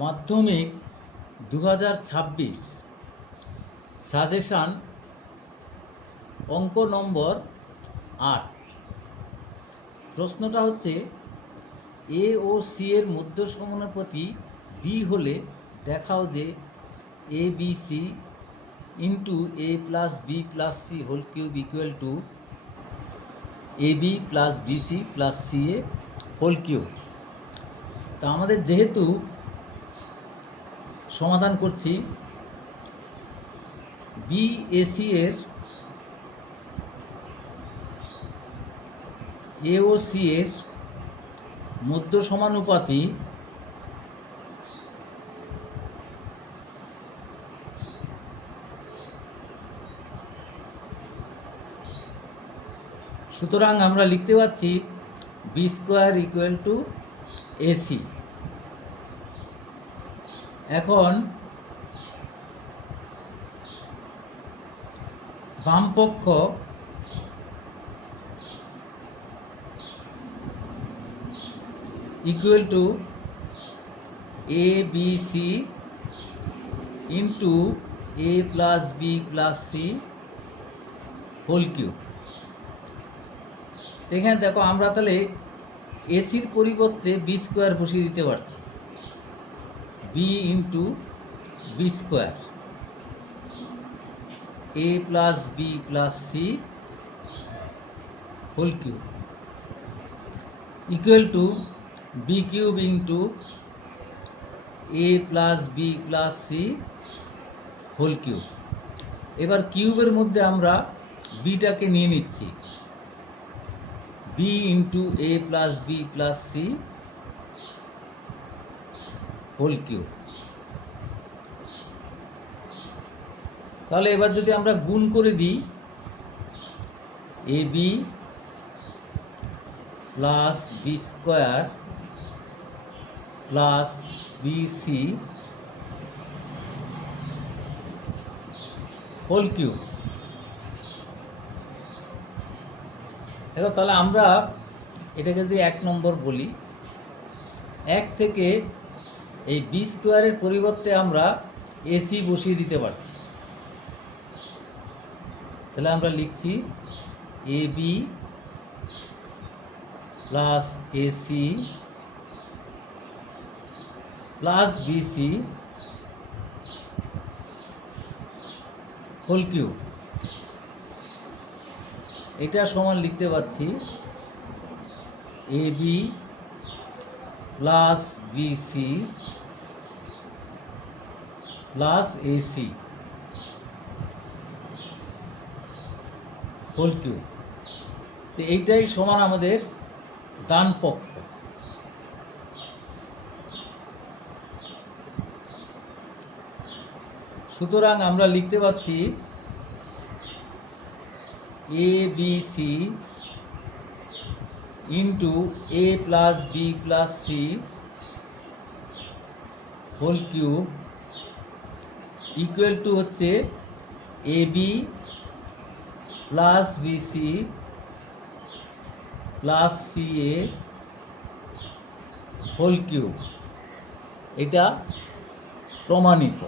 মাধ্যমিক দু হাজার ছাব্বিশ। সাজেশান অঙ্ক নম্বর আট। প্রশ্নটা হচ্ছে এ ও সি এর মধ্য সমানুপাতি বি হলে দেখাও যে A B C into A plus B plus C whole cube equal to A B plus B C plus C A whole cube তা আমাদের যেহেতু সমাধান করছি। বিএসি এর এ ও সি এর মধ্য সমানুপাতি সুতরাং আমরা লিখতে পাচ্ছি B square equal to AC এখন বামপক্ষ equal to A B C into A plus B plus C whole cube এখানে দেখো আমরা তাহলে এসির পরিবর্তে বি স্কোয়ার বসিয়ে দিতে পারছি। B into B square. A plus B plus C whole cube. Equal to B cube into A plus B plus C whole cube. এবার কিউবের মধ্যে আমরা বিটাকে নিয়ে নিচ্ছি। B into A plus B plus C whole cube. তাহলে এবার যদি আমরা গুণ করে দিই, A B plus B square plus B C whole cube. দেখো তাহলে আমরা এটাকে যদি এক নম্বর বলি, এক থেকে এই বি স্কোয়ারের পরিবর্তে আমরা এসি বসিয়ে দিতে পারছি। তাহলে আমরা লিখছি A B plus AC plus BC whole cube এটা সমান লিখতে পাচ্ছি A B plus BC plus AC whole cube তো এইটাই সমান আমাদের ডান পক্ষ। সুতরাং আমরা লিখতে পাচ্ছি A B C into A plus B plus C whole cube equal to হচ্ছে A B plus B C plus C A whole cube এটা প্রমাণিত।